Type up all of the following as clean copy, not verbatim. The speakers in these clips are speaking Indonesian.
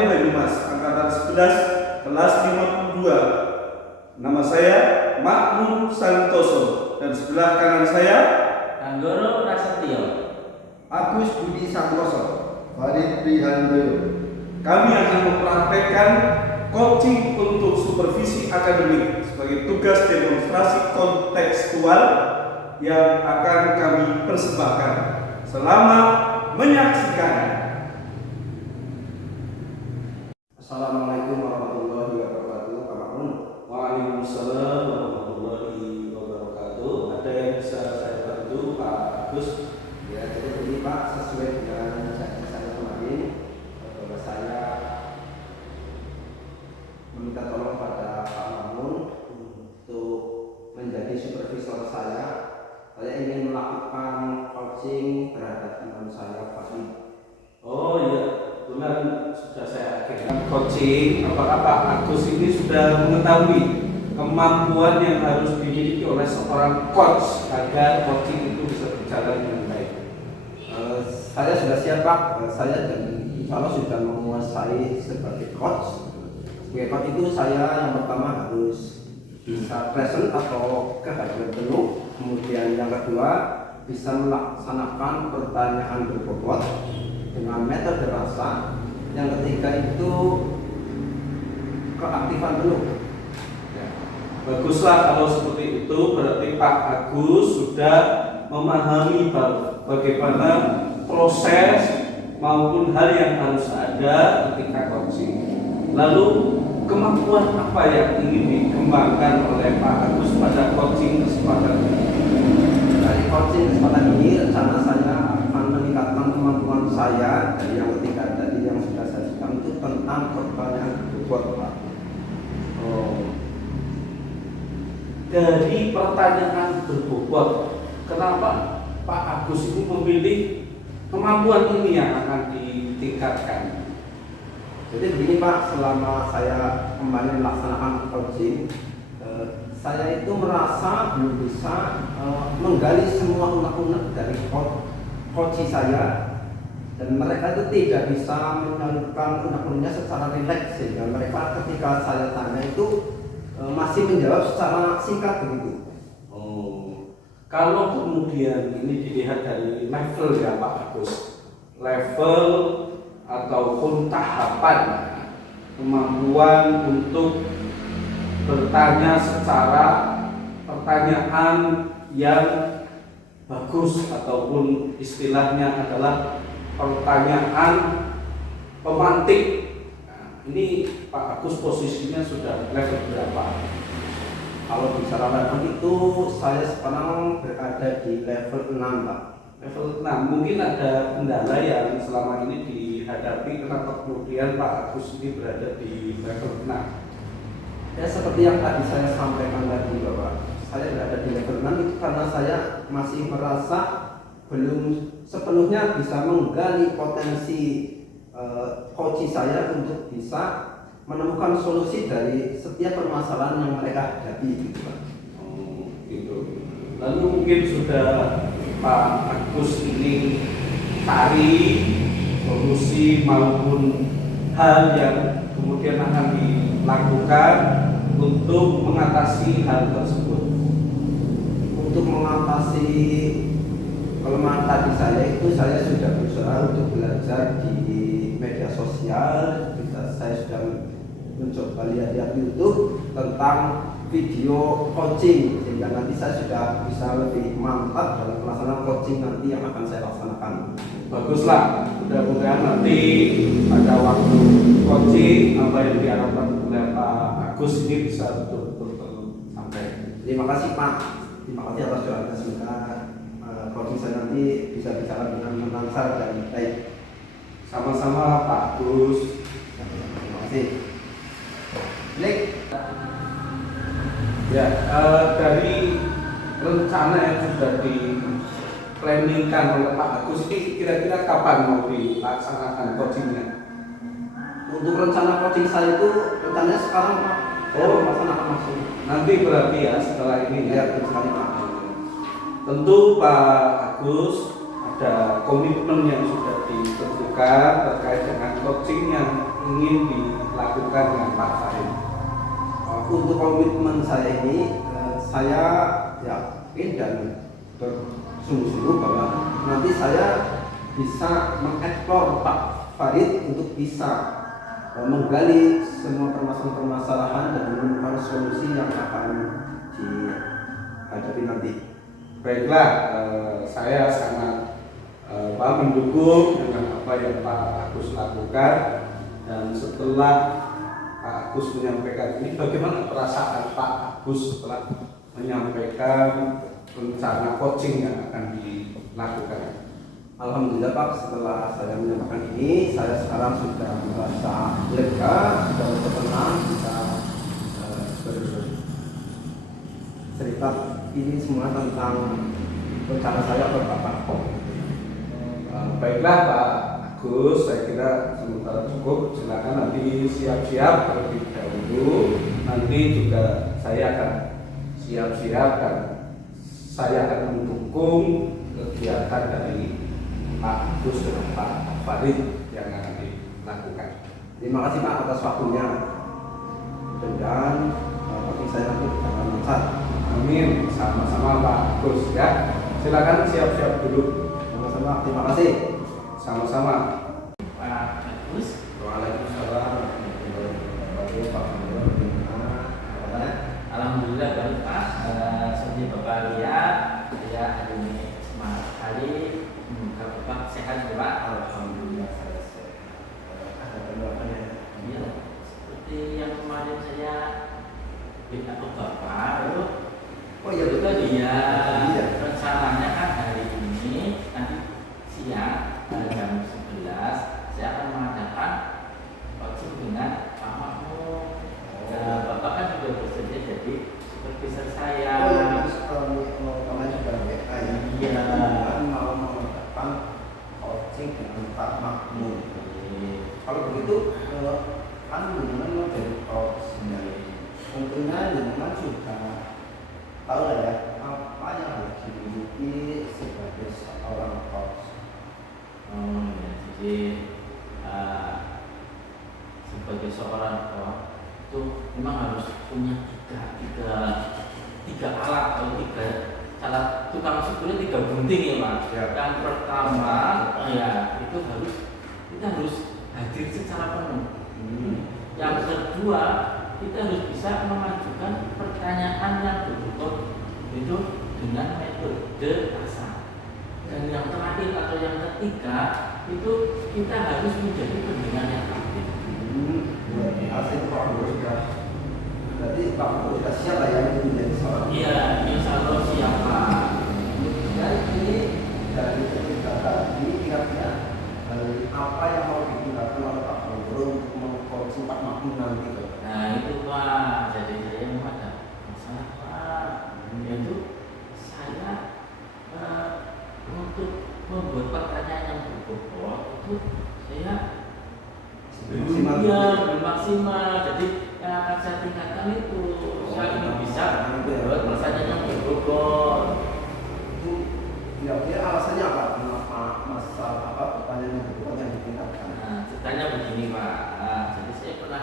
Kabupaten Banyumas, angkatan 11, kelas 52. Nama saya Makmur Santoso, dan sebelah kanan saya Anggoro Prasetyo, Agus Budi Santoso, Farid Prihandoyo. Kami akan mempraktekkan coaching untuk supervisi akademik sebagai tugas demonstrasi kontekstual yang akan kami persembahkan. Selamat menyaksikan. Assalamualaikum warahmatullahi wabarakatuh. Pak Makmur. Waalaikumsalam warahmatullahi wabarakatuh. Ada yang bisa saya bantu, Pak Agus? Ya, jadi ini Pak, sesuai dengan janji saya kemarin, bahwa saya meminta tolong pada Pak Makmur untuk menjadi supervisor saya. Saya ingin melakukan coaching terhadap teman saya, Pak Farid. Oh iya, benar, sudah saya akhirkan coaching. Apakah Pak Agus ini sudah mengetahui kemampuan yang harus dimiliki oleh seorang coach agar coaching itu bisa berjalan dengan baik? Saya sudah siap Pak. Saya dan insya Allah sudah menguasai sebagai coach. Sebagai coach itu saya yang pertama harus bisa present atau kehadiran penuh. Kemudian yang kedua bisa melaksanakan pertanyaan berbobot dengan metode rasa. Yang ketiga itu keaktifan penuh. Ya. Baguslah kalau seperti itu, berarti Pak Agus sudah memahami bagaimana proses maupun hal yang harus ada ketika coaching. Lalu kemampuan apa yang ingin dikembangkan oleh Pak Agus pada coaching kesempatan ini? Dari coaching kesempatan ini rencana saya akan meningkatkan kemampuan saya dari yang ketiga tadi yang sudah saya sebutkan itu tentang pertanyaan berbobot Pak. Dari pertanyaan berbobot, kenapa Pak Agus ini memilih kemampuan ini yang akan ditingkatkan? Jadi begini Pak, selama saya kembali melaksanakan coaching, saya itu merasa belum bisa menggali semua unek-unek dari coach saya, dan mereka itu tidak bisa menyalurkan unek-uneknya secara rileks, sehingga mereka ketika saya tanya itu masih menjawab secara singkat begitu. Oh, kalau kemudian ini dilihat dari level ya Pak Agus, level ataupun tahapan kemampuan untuk bertanya secara pertanyaan yang bagus ataupun istilahnya adalah pertanyaan pemantik. Nah, ini Pak Agus posisinya sudah level berapa? Kalau bicara level itu saya sekarang berada di level 6 Pak. Level 6, mungkin ada kendala yang selama ini dihadapi, kenapa kemudian Pak Agus ini berada di level 6? Ya seperti yang tadi saya sampaikan tadi bahwa saya berada di level 6 itu karena saya masih merasa belum sepenuhnya bisa menggali potensi coach saya untuk bisa menemukan solusi dari setiap permasalahan yang mereka hadapi gitu Pak. Oh, gitu. Lalu mungkin sudah Pak Agus ini cari solusi maupun hal yang kemudian akan dilakukan untuk mengatasi hal tersebut. Untuk mengatasi kelemahan tadi saya itu saya sudah berusaha untuk belajar di media sosial. Saya sudah mencoba lihat YouTube tentang video coaching, sehingga nanti saya sudah bisa lebih mantap dalam pelaksanaan coaching nanti yang akan saya laksanakan. Baguslah, mudah-mudahan nanti pada waktu coaching apa yang diharapkan oleh Pak Agus ini bisa betul-betul sampai. Terima kasih Pak, terima kasih atas doanya, semoga coaching saya nanti bisa bicara dengan lancar dan baik. Sama-sama Pak Agus. Terima kasih. Baik. Ya, dari rencana yang sudah diplanningkan oleh Pak Agus ini kira-kira kapan mau dilaksanakan coachingnya? Untuk rencana coaching saya itu rencananya sekarang Pak. Oh, melaksanakan langsung. Nanti berarti ya setelah ini Ya, betul sekali Pak. Tentu Pak Agus ada komitmen yang sudah ditentukan terkait dengan coaching yang ingin dilakukan dengan Pak Farid? Untuk komitmen saya ini, saya yakin dan bersungguh-sungguh bahwa nanti saya bisa mengeksplor Pak Farid untuk bisa menggali semua permasalahan-permasalahan dan menemukan solusi yang akan dihadapi nanti. Baiklah, saya sangat mendukung dengan apa yang Pak Agus lakukan. Dan setelah Pak Agus menyampaikan ini, bagaimana perasaan Pak Agus setelah menyampaikan rencana coaching yang akan dilakukan? Alhamdulillah Pak, setelah saya menyampaikan ini, saya sekarang sudah merasa lega, sudah merasa tenang, bisa bercerita ini semua tentang rencana saya ke Bapak. Baiklah Pak Agus, saya kira sementara cukup. Silakan nanti siap-siap terlebih dahulu. Nanti juga saya akan siap-siap dan saya akan mendukung kegiatan dari Pak Agus dengan Pak Farid yang akan dilakukan. Terima kasih Pak atas waktunya. Dan bagi saya nanti jangan lancar. Amin. Sama-sama Pak Agus ya. Silakan siap-siap dulu. Sama-sama. Terima kasih. Sama-sama. Pak Agus. Waalaikumsalam. Pak Alhamdulillah baik Pak. Seperti Bapak lihat, saya hari ini semangat sekali. Semoga Bapak sehat ya Pak. Alhamdulillah saya sehat. Ada pendapatannya. Iya. Seperti yang kemarin saya minta ke Bapak, lalu Oh iya itu betul. dia Iya. rencananya kan hari ini nanti siang jam 11 saya akan mengadakan coaching dengan Pak Mahmud. Bapak kan sudah bersedia jadi supervisor saya. Oh ya, terus kemarin sudah WA ya. Iya. Mau mengadakan coaching dengan Pak Mahmud. Kalau begitu, kan dengan mau jadi coach sendiri. Tentunya dengan sudah tahu lah ya apa yang harus dimiliki sebagai seorang coach. Oh ya, jadi sebagai seorang coach itu memang harus punya tiga alat atau tiga alat tukang sukunya, tiga gunting ya Pak. Ya. Yang pertama ya itu kita harus hadir secara penuh. Yang kedua kita harus bisa mengajukan pertanyaan yang berbobot itu dengan metode pasar. Dan yang terakhir atau yang ketiga itu kita harus menjadi pendengar yang aktif. Luar biasa itu Pak Guru sudah. Berarti Pak Guru sudah siap lah ya untuk menjadi seorang. Iya, insya Allah siapa. Dan ini dari cerita tadi kira-kira apa yang mau digunakan oleh Pak Guru untuk mengcoaching Pak Mahmud nanti? Nah itu Pak, jadi saya mau ada masalah Pak, yaitu saya untuk membuat pertanyaan yang berbobot itu saya belum maksimal, jadi yang akan saya tingkatkan itu saya ingin bisa membuat pertanyaan yang berbobot. Itu kira-kira alasannya apa? Kenapa masalah apa pertanyaan yang berbobot yang ditingkatkan? Nah, ceritanya begini Pak, jadi saya pernah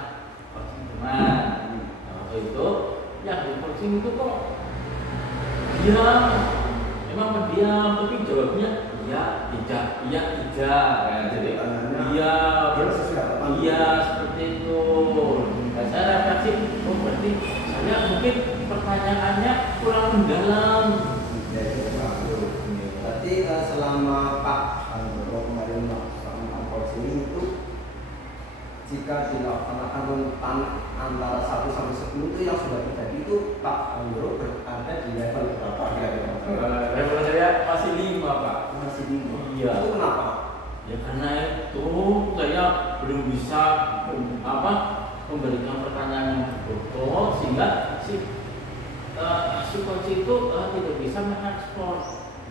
coaching teman. Waktu itu yang di coaching itu kok diam, memang pendiam, tapi jawabnya iya, tidak, iya, tidak. Nah, jadi iya, iya seperti itu. Dan saya refleksi, oh berarti saya mungkin pertanyaannya kurang mendalam. Berarti selama Pak Guru kemarin melaksanakan coaching itu jika dilaksanakan rentan antara 1 sampai 10 itu yang sudah terjadi itu Pak Guru berada di level berapa kira-kira? Level saya masih 5 Pak. Masih 5. Iya. Itu kenapa? Ya karena itu saya belum bisa memberikan pertanyaan yang betul sehingga si coach itu tidak bisa mengekspor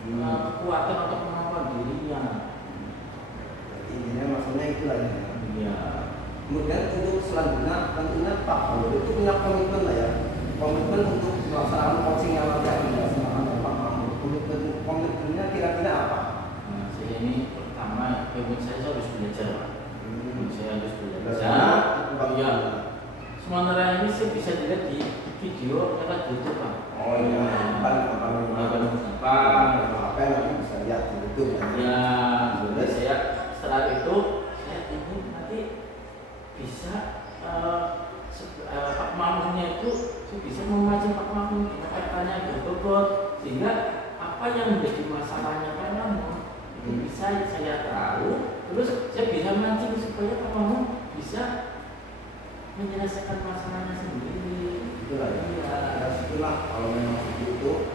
kekuatan atau kemampuan dirinya. Intinya maksudnya itulah ya. Iya. Kemudian untuk selanjutnya tentunya Pak Guru itu punya komitmen lah ya, komitmen untuk melaksanakan coaching yang nanti akan dilaksanakan oleh Pak Mahmud. Komitmennya kira-kira apa? Nah, saya ini pertama komitmen saya harus belajar Pak. Saya harus Biasanya belajar. Ya, sementara ini sih bisa dilihat di video lewat YouTube Pak. Oh iya, apa nanti bisa lihat di YouTube ya. Ya, jadi saya setelah itu saya ingin nanti bisa Pak Mamunnya itu saya bisa memancing Pak Mamun dengan katanya gitu sehingga apa yang menjadi masalahnya Pak Mamun itu bisa saya tahu, terus saya bisa mancing supaya Pak Mamun bisa menyelesaikan masalahnya sendiri. Itulah ya. Itulah kalau memang begitu,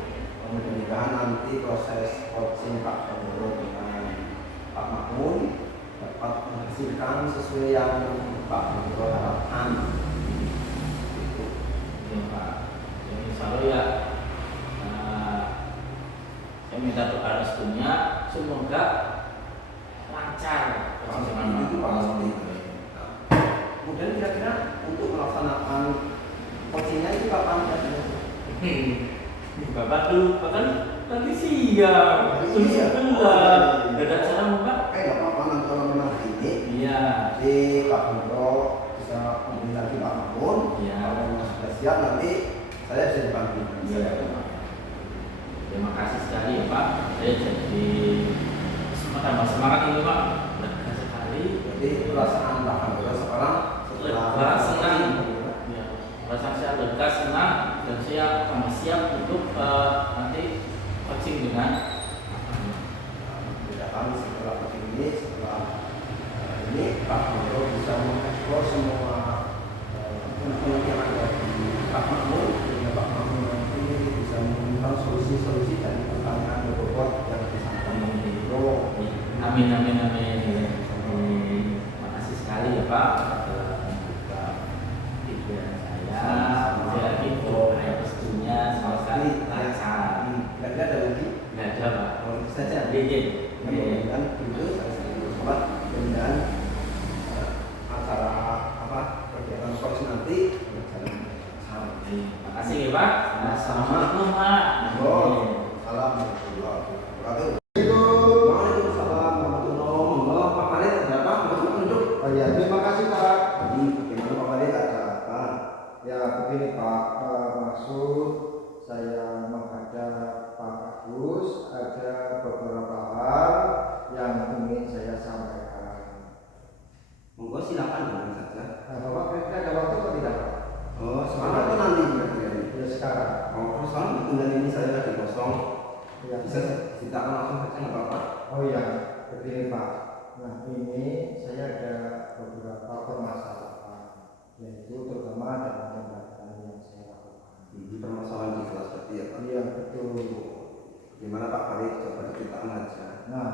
mudah-mudahan nanti proses coaching Pak Gubernur dengan Pak Mamun dapat menghasilkan sesuai yang Pak Gubernur harapkan. Itu. Ya Pak. Jadi insya Allah ya. Saya minta doa restunya semoga lancar. Itu pasti. Kemudian kira-kira untuk melaksanakan coachingnya itu kapan ya? Bapak tuh bahkan nanti siang, terus sebelah, ada cara Pak? Nggak apa-apa nanti kalau memang ini. Iya. Jadi Pak Gubernur bisa hubungi lagi Pak Mamun. Iya. Kalau memang sudah siap nanti saya bisa dibantu. Iya. Terima kasih sekali ya Pak. Saya jadi tambah semangat ini Pak. Lega sekali. Jadi perasaan Pak Gubernur sekarang Lega, senang. Ya. Perasaan saya lega, senang dan saya siap untuk nanti coaching dengan tidak kami setelah coaching ini ini Pak Gubernur bisa mengeksplor semua unek-unek yang ada di Pak Mamun, sehingga Pak Mamun nanti bisa menemukan solusi-solusi dari pertanyaan bobot yang disampaikan Pak Gubernur. Amin amin amin. Terima kasih sekali ya Pak atas pikiran saya. Saya yakin saya restunya sama sekali lancar. Tidak ada lagi. Nggak ada Pak. Kalau saja. Iya. Kemudian itu saya sholat dan acara kegiatan coach nanti berjalan sama. Terima kasih ya Pak. Assalamualaikum Pak. Salam warahmatullahi wabarakatuh. Waalaikumsalam warahmatullahi wabarakatuh. Pak Farid ada apa? Menunjuk. Oh ya, terima kasih Pak. Jadi bagaimana Pak Farid ada apa? Ya begini Pak, maksud saya menghadap Pak Agus ada beberapa hal yang ingin saya sampaikan. Monggo silakan dengan saja. Nah, Bapak kira-kira ada waktu atau tidak Pak? Oh, sekarang atau nanti kira-kira? Ya sekarang. Oh, terus sekarang kemudian ini saya lagi kosong. Ya. Bisa kita langsung saja nggak apa-apa. Oh ya, begini Pak. Nah ini saya ada beberapa permasalahan, yaitu terutama dalam pembelajaran yang saya lakukan. Permasalahan di kelas berarti ya Pak? Iya betul. Gimana Pak Farid? Coba diceritakan aja. Nah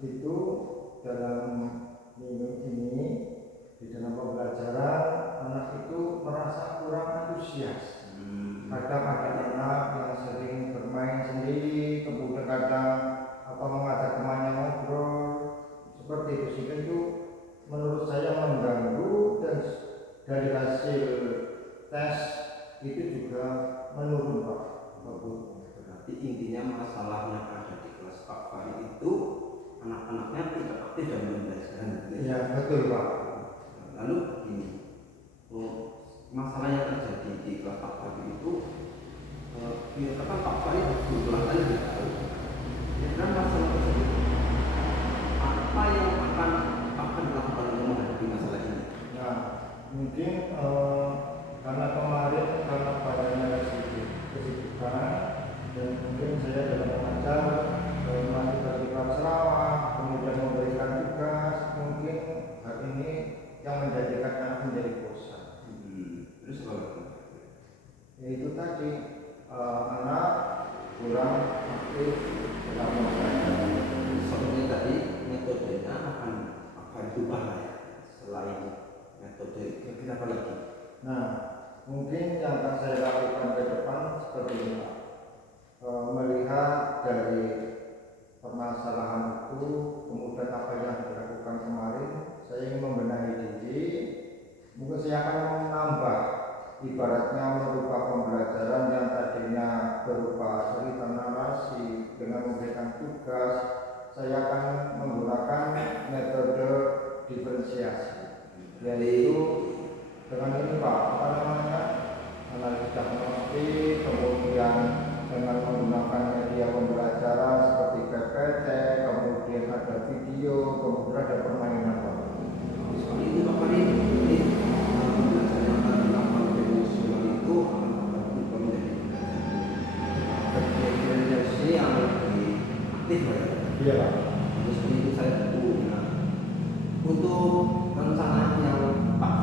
itu dalam minggu ini di dalam pembelajaran anak itu merasa kurang antusias. Kadang ada anak yang sering bermain sendiri, kemudian kadang mengajak temannya ngobrol seperti itu, sehingga itu menurut saya mengganggu dan dari hasil tes itu juga menurun Pak. Berarti intinya masalah yang ada di kelas Pak Farid itu anak-anaknya tidak aktif dalam pembelajaran. Ya betul Pak. Lalu begini, masalah yang terjadi di kelas Pak Farid itu katakan Pak Farid kebetulan kan tidak tahu. Dan masalah tersebut apa yang akan dilakukan untuk menghadapi masalah ini? Nah mungkin karena kemarin karena badannya kesibukan dan mungkin saya dalam mengajar masih terlibat ceramah, kemudian memberikan tugas, mungkin hal ini yang menjadikan anak menjadi bosan. Terus kalau Itu tadi anak kurang aktif dalam belajar. sebenarnya tadi metodenya akan berubah ya selain metode kita apa lagi? Nah, mungkin yang akan saya lakukan ke depan seperti ini Pak. Melihat dari permasalahan itu, kemudian apa yang dilakukan kemarin, saya ingin membenahi diri. Mungkin saya akan menambah, ibaratnya merubah pembelajaran yang tadinya berupa cerita narasi dengan memberikan tugas. Saya akan menggunakan metode diferensiasi, yaitu dengan ini Pak, apa namanya, analisis teknologi, kemudian dengan menggunakan media pembelajaran seperti PPT, kemudian ada video, kemudian ada permainan Pak. Soal ini Pak Fahri, ini belajar yang tadi tentang emosional itu akan berubah menjadi belajar yang lebih aktif ya. Iya Pak. Jadi seperti itu saya punya. Untuk rencana yang Pak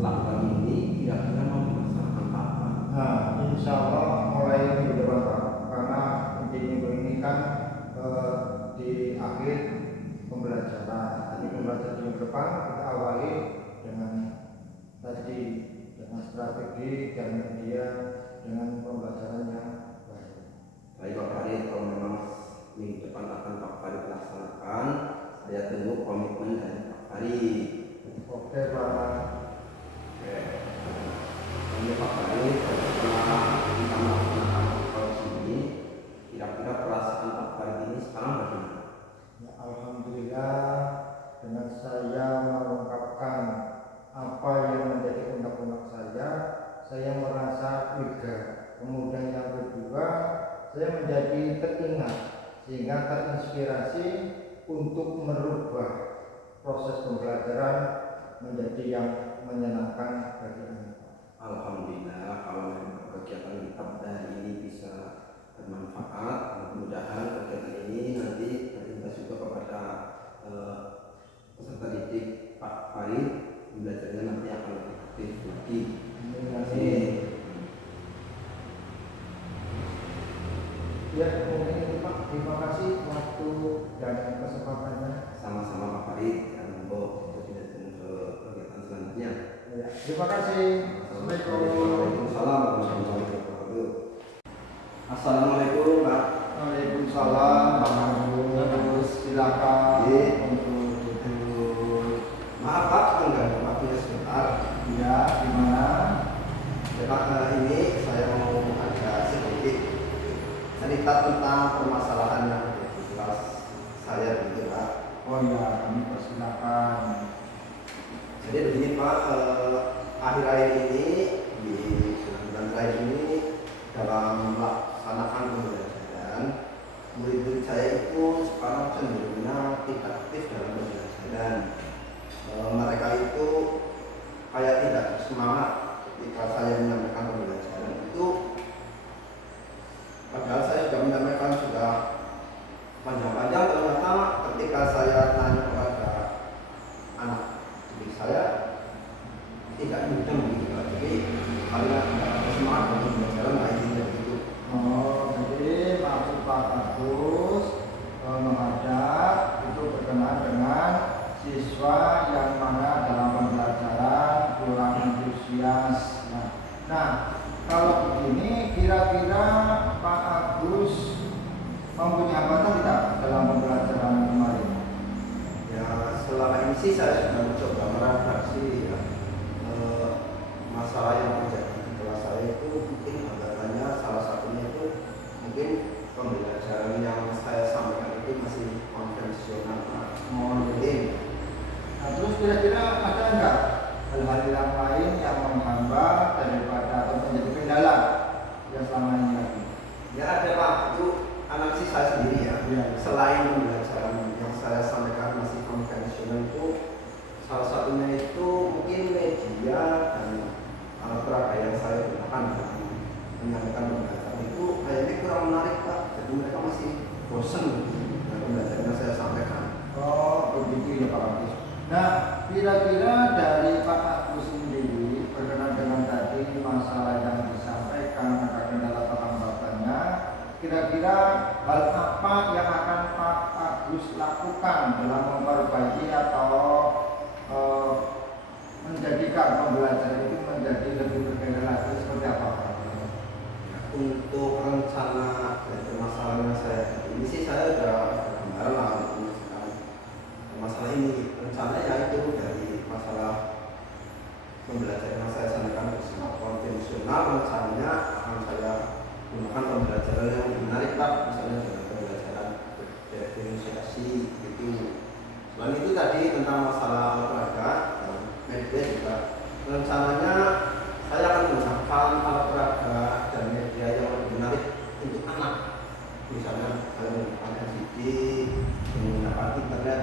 lakukan ini kira-kira mau dilaksanakan kapan? Nah, insya Allah mulai minggu depan Pak, karena minggu ini kan di akhir pembelajaran. Jadi pembelajaran minggu depan kita awali dengan tadi dengan strategi dan media dengan pembelajaran yang baik. Baik Pak Fahri, kalau memang minggu depan akan Pak Fahri laksanakan, saya tunggu komitmen dari Pak Fahri. Oke Pak. Oke. Ini Pak Fahri, setelah kita melaksanakan proses ini, kira-kira perasaan Pak Fahri ini sekarang bagaimana? Ya, alhamdulillah dengan saya mengungkapkan apa yang menjadi undang-undang saya merasa lega. Kemudian yang kedua, saya menjadi teringat sehingga terinspirasi untuk merubah proses pembelajaran menjadi yang menyenangkan bagi anak. Alhamdulillah, kalau memang kegiatan kita dari ini bisa bermanfaat, mudah-mudahan kegiatan ini nanti berimbas juga kepada peserta didik Pak Fahri, belajarnya nanti akan lebih aktif lagi. Terima kasih. Ya, mungkin itu Pak. Terima kasih waktu dan kesempatannya. Sama-sama Pak Fahri, dan monggo kita lanjutkan ke kegiatan selanjutnya. Ya, terima kasih. Assalamualaikum. Waalaikumsalam warahmatullahi wabarakatuh. Assalamualaikum Pak. Waalaikumsalam Pak Agus. Silakan untuk duduk. Maaf Pak, mengganggu waktunya sebentar. Ya, gimana? Ya Pak, ini saya mau ada sedikit cerita tentang permasalahan yang ada di kelas saya gitu Pak. Oh ya, kami persilakan. Jadi begini Pak, akhir-akhir ini di bulan terakhir ini dalam melaksanakan pembelajaran, murid-murid saya itu sekarang cenderungnya tidak aktif dalam pembelajaran. Mereka itu kayak tidak semangat ketika saya menyampaikan pembelajaran itu. Padahal saya sudah menyampaikan sudah panjang-panjang, ternyata ketika saya tanya kepada anak didik saya tidak mudah begitu. Jadi karena tidak ada semangat untuk belajar, nah ini begitu. Oh, jadi maksud Pak Agus menghadap itu berkenaan dengan siswa yang mana dalam pembelajaran kurang antusias. Nah, kalau begini kira-kira Pak Agus mempunyai hambatan tidak dalam pembelajaran kemarin? Ya selama ini sih saya sudah mencoba merefleksi ya, masalah yang terjadi di kelas saya itu mungkin hambatannya salah satunya itu mungkin pembelajaran yang saya sampaikan itu masih konvensional. Mungkin. Nah, terus kira-kira ada enggak hal-hal yang lain yang menghambat daripada atau menjadi kendala yang selama ini lagi? Ya ada Pak, itu analisis saya sendiri ya. Ya. Selain pembelajaran yang saya sampaikan masih konvensional itu, salah satunya itu mungkin media dan alat peraga yang saya gunakan dalam menyampaikan pembelajaran itu kayaknya kurang menarik Pak. Jadi mereka masih bosan dengan pembelajaran yang saya sampaikan. Oh, begitu ya Pak Agus. Nah, kira-kira dari Pak Agus sendiri berkenaan dengan tadi masalah yang disampaikan ada kendala penghambatannya, kira-kira hal apa yang akan Pak Agus lakukan dalam memperbaiki atau menjadikan pembelajaran itu menjadi lebih bergairah lagi seperti apa Pak? Untuk rencana dan permasalahan yang saya ini sih saya sudah gambaran lah masalah ini. Rencananya itu dari masalah pembelajaran yang saya sampaikan bersama konvensional, rencananya akan saya gunakan pembelajaran yang lebih menarik Pak, misalnya dengan pembelajaran diferensiasi gitu. Selain itu tadi tentang masalah rencananya saya akan menggunakan alat peraga dan media yang lebih menarik untuk anak. Misalnya saya menggunakan LCD, menggunakan internet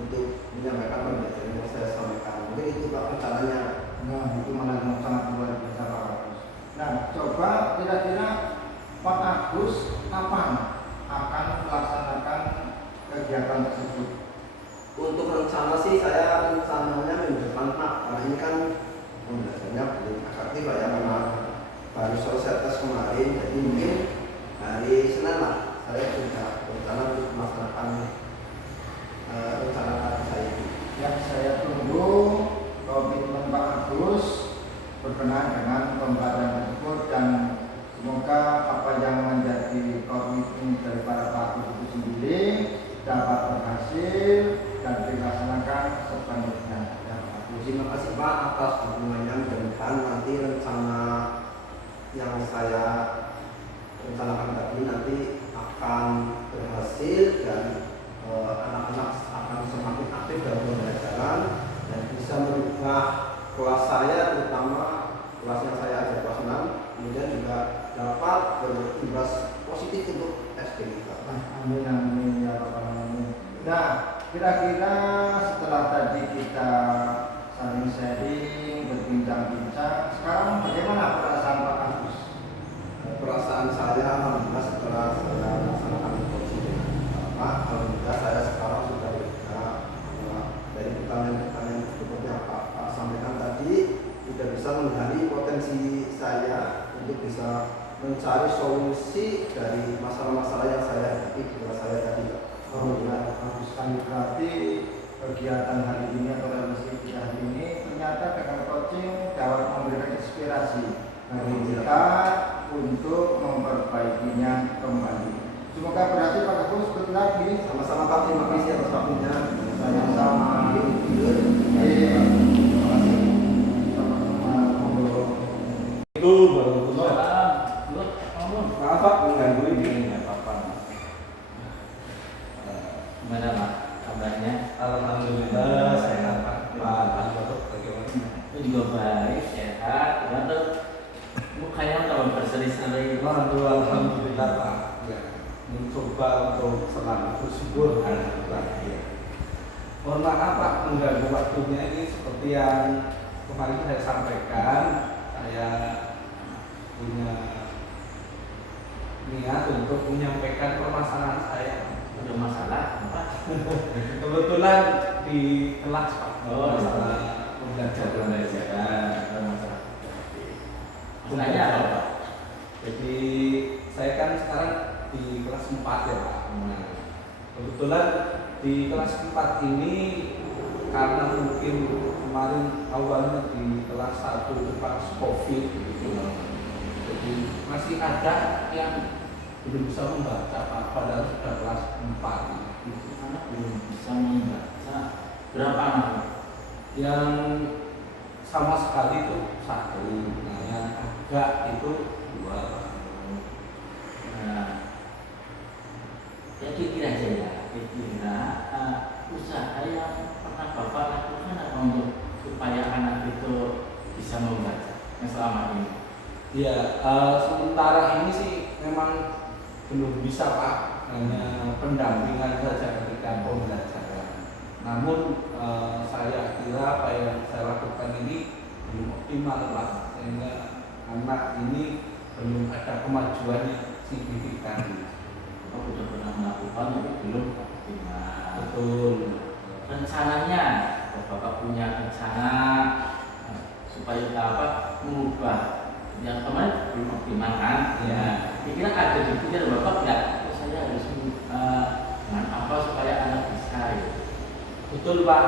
untuk menyampaikan pembelajaran yang saya sampaikan. Mungkin itu Pak rencananya. Nah, itu malah yang sangat luar biasa Pak Agus. Nah, coba kira-kira Pak Agus kapan akan melaksanakan kegiatan tersebut? Untuk rencana sih saya rencananya minggu depan Pak, karena ini kan pembelajarannya belum efektif Pak ya, karena baru selesai tes kemarin, jadi mungkin hari Senin lah saya sudah berencana untuk melaksanakan rencana saya itu. Yang saya tunggu komitmen Pak Agus berkenaan dengan pembelajaran tersebut, dan semoga apa yang menjadi komitmen dari para Pak Agus itu sendiri dapat berhasil dan dilaksanakan sepenuhnya. Ya, Pak Agus. Terima kasih Pak atas dukungannya, mudah-mudahan nanti rencana yang saya rencanakan tadi nanti akan berhasil dan anak-anak akan semakin aktif dalam pembelajaran dan bisa merubah kelas saya, terutama kelas yang saya ajar kelas 6, kemudian juga dapat berimbas positif untuk SD kita. Amin amin ya Rabbal alamin. Nah, kira-kira setelah tadi kita saling sharing, berbincang-bincang, sekarang bagaimana perasaan Pak Agus? Perasaan saya alhamdulillah setelah saya melaksanakan coaching dengan Pak, alhamdulillah saya sekarang sudah lega. Dari pertanyaan-pertanyaan berikutnya Pak sampaikan tadi sudah bisa menggali potensi saya untuk bisa mencari solusi dari masalah-masalah yang saya hadapi di kelas saya tadi. Alhamdulillah bagus sekali. Berarti kegiatan hari ini atau relasi kita hari ini ternyata dengan coaching dapat memberikan inspirasi bagi kita untuk memperbaikinya kembali. Semoga berhasil Pak Agus. Good luck ini. Sama-sama Pak, terima kasih atas waktunya. Sama-sama. Itu baru Ustaz. Maaf Pak, mengganggu ini. Nggak apa-apa. Gimana Pak kabarnya? Alhamdulillah sehat Pak. Pak Alhamdulillah bagaimana? Itu juga baik, sehat. Ternyata mukanya kalau berseri-seri. Alhamdulillah Pak. Ya, mencoba untuk selalu bersyukur. Alhamdulillah. Ya. Mohon maaf Pak mengganggu waktunya, ini seperti yang kemarin saya sampaikan, saya punya niat untuk menyampaikan permasalahan saya. Ada masalah apa? Kebetulan di kelas Pak, Oh, masalah pembelajaran. Ada masalah. Masalahnya apa Pak? Jadi saya kan sekarang di kelas 4 ya Pak. Nah, kebetulan di kelas 4 ini karena mungkin kemarin awalnya di kelas 1 itu pas COVID gitu. Jadi masih ada yang belum bisa membaca Pak, padahal sudah kelas 4 gitu. Anak belum bisa membaca. Berapa anak? Yang sama sekali itu 1, nah yang agak itu 2. Nah, ya kira aja ya, kira usaha yang pernah Bapak lakukan apa untuk supaya anak itu bisa membaca yang selama ini? Ya, sementara ini sih memang belum bisa Pak, hanya pendampingan saja ketika pembelajaran. Namun saya kira apa yang saya lakukan ini belum optimal Pak, sehingga anak ini belum ada kemajuan yang signifikan. Bapak sudah pernah melakukan tapi belum optimal. Betul. Rencananya, Bapak punya rencana supaya apa mengubah yang kemarin belum optimal kan? Ya, kira ada di pikiran Bapak nggak? Saya harus dengan apa supaya anak bisa? Ya? Betul Pak,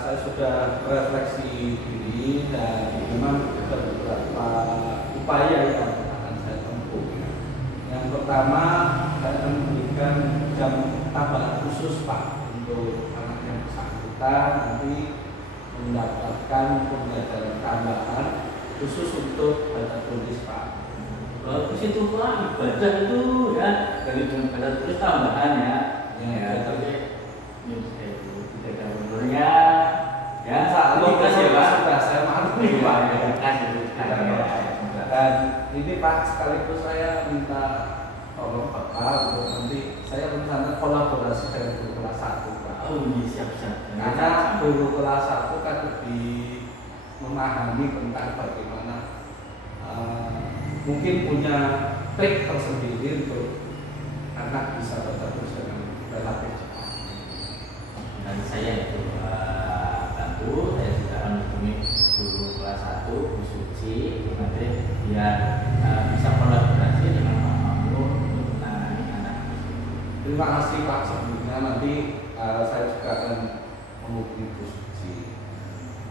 saya sudah refleksi diri dan memang ada beberapa upaya yang akan saya tempuh. Yang pertama, saya akan memberikan jam tambahan khusus Pak untuk anak yang bersangkutan nanti mendapatkan pembelajaran tambahan khusus untuk baca tulis Pak. Bagus itu Pak, ibadah itu ya dari dengan baca tulis tambahan ya. Ya, tapi ya, tidak ada umurnya. Ya, Kalau ikhlas ya Pak. sudah saya maklumi Pak. Kasih. Dan ini Pak, sekaligus saya minta tolong Bapak untuk nanti saya rencana kolaborasi dengan guru kelas 1 Pak. Oh iya, siap. Karena guru kelas 1 kan lebih memahami tentang bagaimana mungkin punya trik tersendiri untuk anak bisa bertemu dengan relatif cepat. Dan saya itu bantu, saya sudah menghubungi guru kelas 1 Bu Suci nanti biar bisa kolaborasi dengan Pak Mampu untuk menangani anak tersebut. Terima kasih Pak, sebelumnya nanti saya juga akan menghubungi Bu Suci.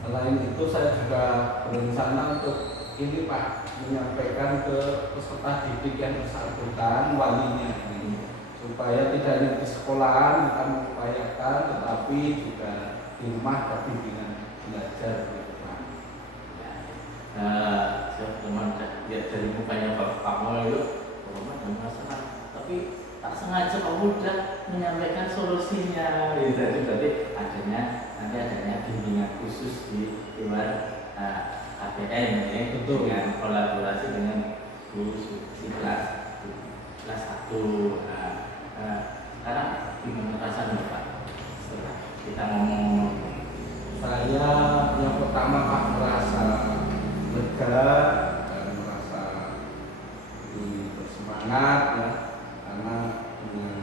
Selain itu saya juga berencana untuk ini Pak, menyampaikan ke peserta didik yang bersangkutan walinya ini, supaya tidak hanya di sekolahan kita mengupayakan, tetapi juga di rumah ada bimbingan belajar gitu Pak. Saya teman lihat dari mukanya Pak Mol itu, Bapak ada masalah, tapi tak sengaja kamu udah menyampaikan solusinya. Jadi berarti adanya bimbingan khusus di luar APN ya, Betul. dengan kolaborasi dengan guru Suci kelas 1. Sekarang gimana perasaan Bapak setelah kita ngomong? Saya yang pertama Pak merasa lega dan merasa bersemangat ya, karena dengan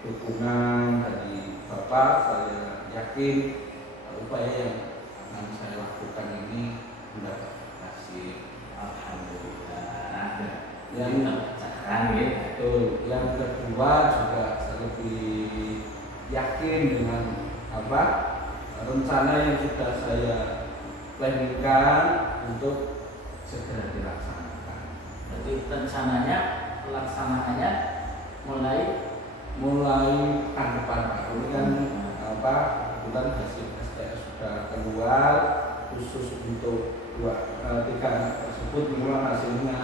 dukungan dari Bapak saya yakin upaya yang akan saya lakukan ini mendapat hasil. Alhamdulillah. Yang sekarang gitu. betul. Yang kedua juga saya lebih yakin dengan rencana yang sudah saya planningkan untuk segera dilaksanakan. Berarti rencananya pelaksanaannya mulai pekan depan Pak. Ini kan kebetulan hasil STS sudah keluar, khusus untuk 3 anak tersebut memang hasilnya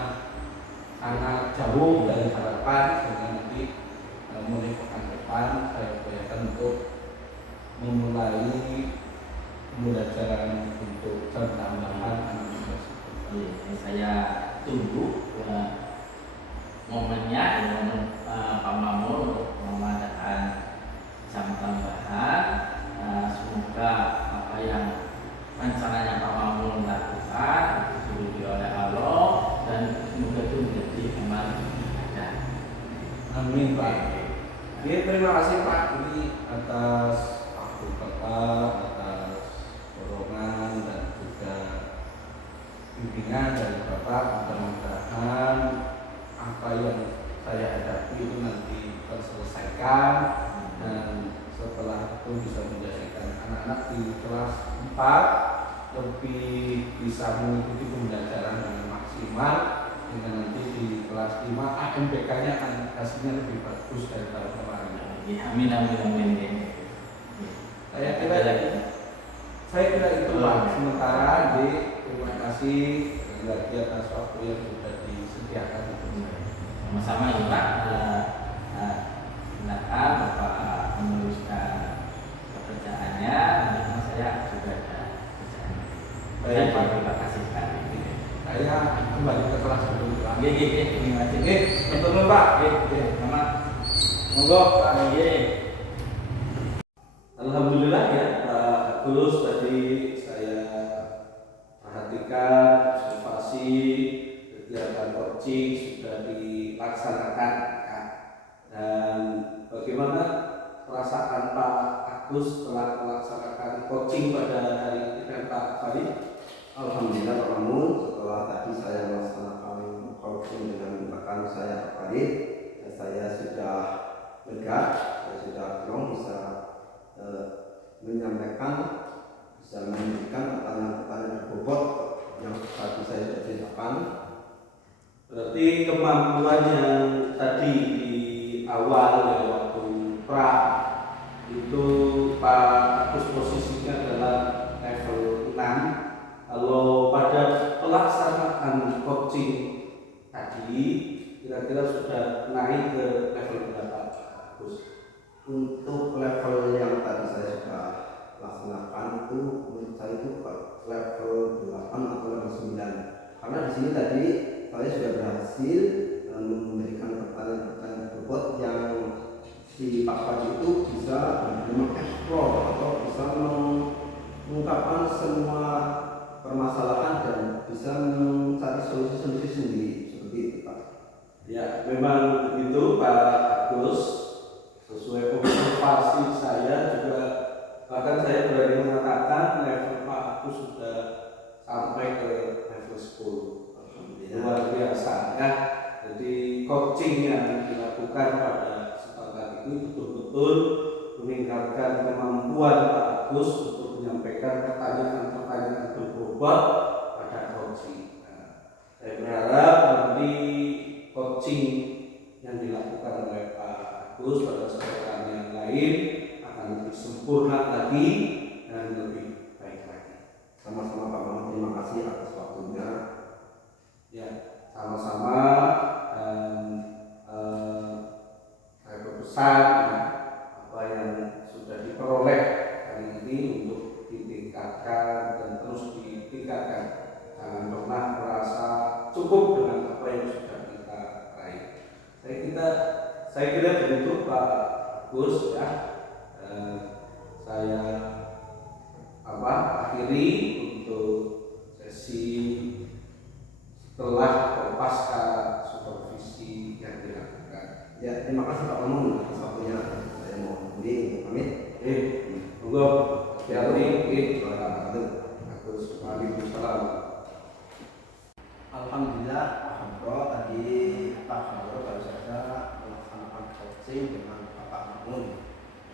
sangat jauh dari harapan, sehingga nanti mulai pekan depan saya upayakan untuk memulai pembelajaran untuk jam tambahan anak tersebut. saya tunggu momennya, momen Pak Mamul untuk mengadakan jam tambahan. Semoga apa yang rencananya Pak Mamul lakukan diridhoi oleh Allah dan semoga itu menjadi amal ibadah. Amin Pak. Oke, terima kasih Pak ini atas waktu Bapak, atas dorongan dan juga bimbingan dari Bapak. Mudah-mudahan apa yang saya hadapi itu nanti terselesaikan, dan setelah itu bisa menjadikan anak-anak di kelas 4 lebih bisa mengikuti pembelajaran dengan maksimal, hingga nanti di kelas 5 AMPK-nya akan hasilnya lebih bagus dari tahun kemarin. Amin. Saya kira itu Pak sementara. Terima kasih lagi atas waktu yang sudah disediakan itu. Sama-sama ya Pak. Silakan Bapak meneruskan pekerjaannya. Karena saya juga ada pekerjaan. Baik Pak, terima kasih sekali. Saya kembali ke kelas dulu Pak. Terima kasih. Betul Pak. Selamat. Monggo Pak. Iya. Alhamdulillah ya Pak Agus, tadi saya perhatikan observasi kegiatan coaching sudah dilaksanakan ya. Dan bagaimana perasaan Pak Agus setelah melaksanakan coaching pada hari ini kan Pak Fari? Alhamdulillah Pak Mamul, setelah tadi saya melaksanakan coaching dengan rekan saya Pak Farid, saya sudah lega, saya sudah belum bisa menyampaikan, bisa memberikan pertanyaan-pertanyaan bobot yang tadi saya sudah ceritakan. Berarti kemampuan yang tadi di awal ya waktu pra itu Pak Agus posisinya adalah level 6. Kalau pada pelaksanaan coaching tadi kira-kira sudah naik ke level berapa Pak Agus? Untuk level yang tadi saya sudah laksanakan itu menurut saya itu level 8 atau level sini tadi saya sudah berhasil memberikan pertanyaan-pertanyaan bobot yang si Pak Panji itu bisa mengeksplor atau bisa mengungkapkan semua permasalahan dan bisa mencari solusi-solusi sendiri seperti itu Pak. Ya, memang begitu Pak Agus. Sesuai observasi saya juga, bahkan saya berani mengatakan level Pak Agus sudah sampai ke level 10. Luar biasa ya. Jadi coaching yang dilakukan pada kesempatan ini betul-betul meningkatkan kemampuan Pak Agus untuk menyampaikan pertanyaan-pertanyaan berbobot pada coaching. Saya berharap nanti coaching yang dilakukan oleh Pak Agus pada kesempatan yang lain akan lebih sempurna lagi dan lebih baik lagi. Sama-sama Pak Maman, terima kasih atas waktunya. Ya, sama-sama. Dan saya berpesan ya, apa yang sudah diperoleh hari ini untuk ditingkatkan dan terus ditingkatkan. Jangan pernah merasa cukup dengan apa yang sudah kita raih. Saya kira begitu Pak Agus ya. Saya akhiri untuk sesi setelah pasca supervisi yang dilakukan. Ya, terima kasih Pak Maman atas waktunya. Saya mau pamit. Monggo hati-hati. Agus, waalaikumsalam. Alhamdulillah Pak Hamro tadi Pak Hamro baru saja melaksanakan coaching dengan Bapak Mamun.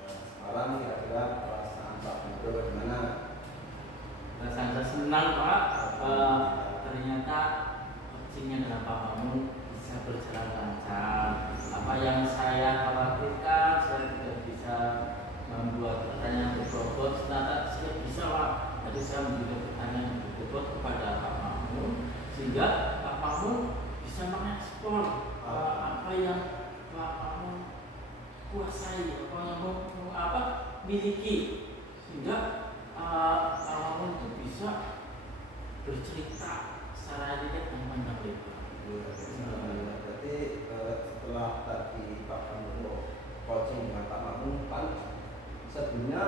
Sekarang kira-kira perasaan Pak Hamro bagaimana? Perasaan saya senang Pak. Ternyata coachingnya dengan Pak Mamun bisa berjalan lancar. Apa yang saya khawatirkan, saya tidak bisa membuat pertanyaan berbobot, ternyata saya bisa Pak. Jadi saya memberikan pertanyaan berbobot kepada Pak Mamun, sehingga Pak Mamun bisa mengekspor apa yang Pak Mamun kuasai, miliki, sehingga Pak Mamun itu bisa bercerita secara ringan dan panjang lebar. Berarti setelah tadi Pak Hamro coaching dengan Pak Mamun, kan sebelumnya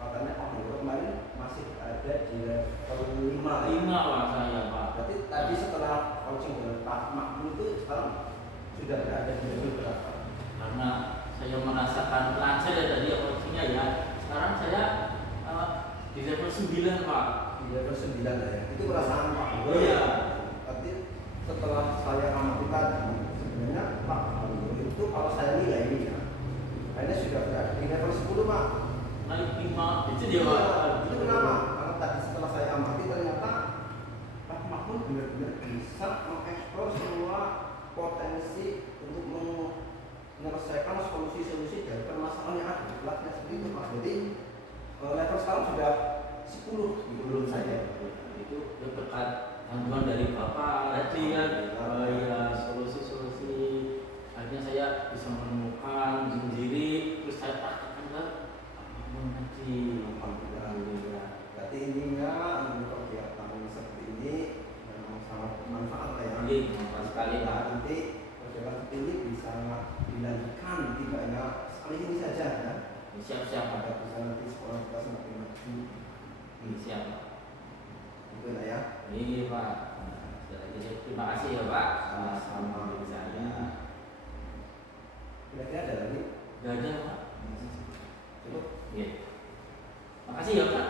katanya Pak Hamro kemarin masih ada di level 5 Pak saya Pak. Berarti tadi setelah coaching dengan Pak Mamun itu sekarang sudah berada di level berapa? Karena saya merasakan lancar ya tadi coachingnya ya. Sekarang saya di level 9 Pak. Di level 9 ya. Itu perasaan Pak Hamro. Iya. Tapi setelah saya amati tadi, sebenarnya Pak Hamro itu kalau saya nilai ini ya, kayaknya sudah berada di level 10 Pak. Naik 5 itu dia Pak. Itu kenapa? Karena tadi setelah saya amati ternyata Pak Mamun benar-benar bisa mengeksplor semua potensi untuk menyelesaikan solusi-solusi dari permasalahan yang ada di kelasnya seperti itu Pak. Jadi level sekarang sudah 10 menurut saya. Itu berkat bantuan dari Bapak tadi kan. Ya solusi-solusi akhirnya saya bisa menemukan sendiri, terus saya praktekkan ke mengaji. Alhamdulillah. Berarti intinya untuk kegiatan seperti ini memang sangat bermanfaat ya. Iya, bermanfaat sekali Pak. Nanti kegiatan seperti ini bisa dilanjutkan, tidak hanya sekali ini saja ya. Siap-siap Pak. Agar bisa nanti sekolah kita semakin maju. Siap Pak. Itu lah ya. Iya Pak. Terima kasih ya Pak. Sama saya. Kira-kira ada lagi? Gak ada Pak. Cukup. Iya. Makasih ya Pak.